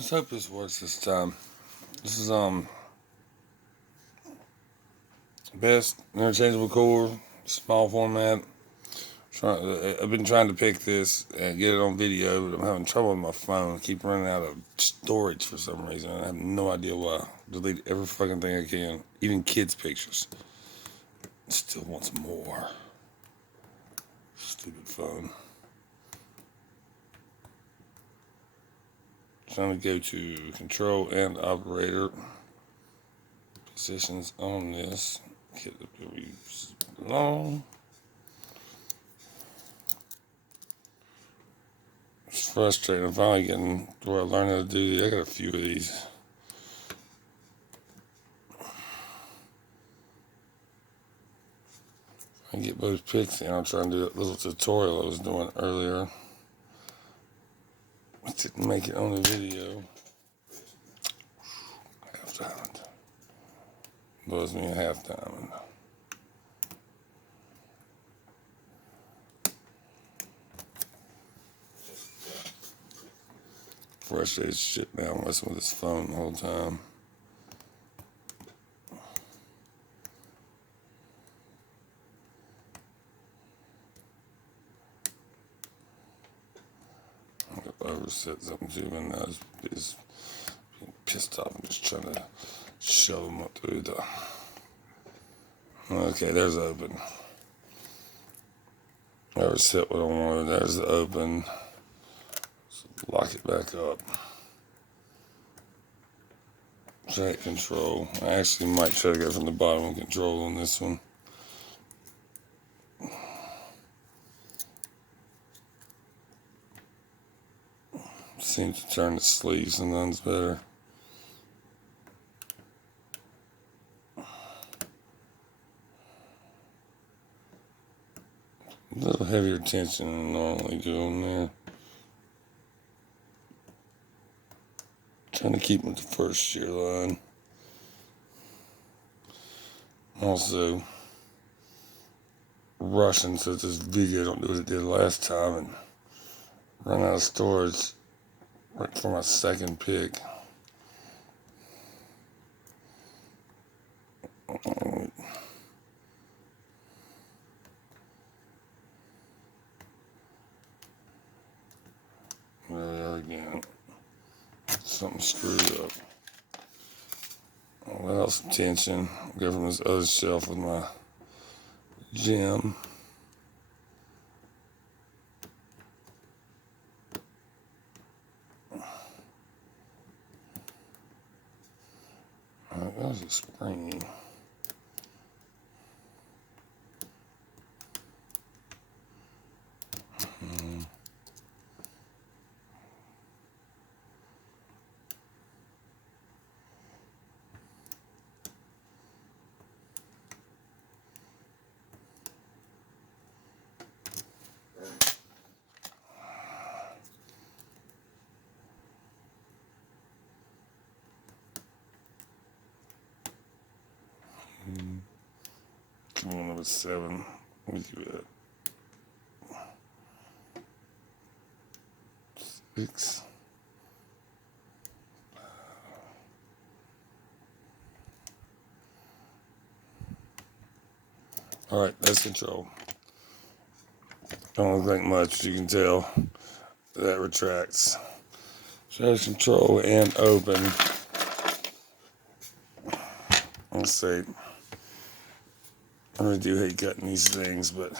Let's hope this works this time. This is best interchangeable cord, small format. I've been trying to pick this and get it on video, but I'm having trouble with my phone. I keep running out of storage for some reason, and I have no idea why. Delete every fucking thing I can, even kids' pictures. Still wants more. Stupid phone. Trying to go to control and operator positions on this. Get the long. It's frustrating. I'm finally getting to where I learned how to do these. I got a few of these. I get both pics in. I'll try and do that little tutorial I was doing earlier. I didn't make it on the video. Half diamond. Blows me a half diamond. Frustrated shit now, messing with this phone the whole time. I've overset something too, and I was being pissed off and just trying to shove them up through the. Okay, there's the open. Overset what I wanted. There's the open. Lock it back up. Track control. I actually might try to go from the bottom and control on this one. Seems to turn the sleeve sometimes better. A little heavier tension than I normally do on there. Trying to keep with the first shear line. Also, rushing so this video don't do what it did last time and run out of storage right for my second pick. There we are again. Something screwed up. I'll let out some tension. I'll go from this other shelf with my gem. Alright, that was a springy. Come on, number 7. We'll do that. 6. Alright, that's control. Don't look like much, you can tell. That retracts. So there's control and open. Let's see. I really do hate cutting these things, but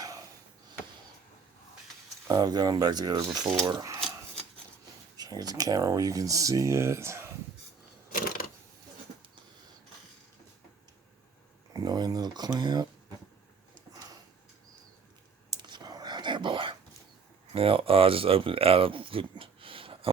I've got them back together before. Trying to get the camera where you can see it. Annoying little clamp. Come on down there, boy. Now I just opened it out of.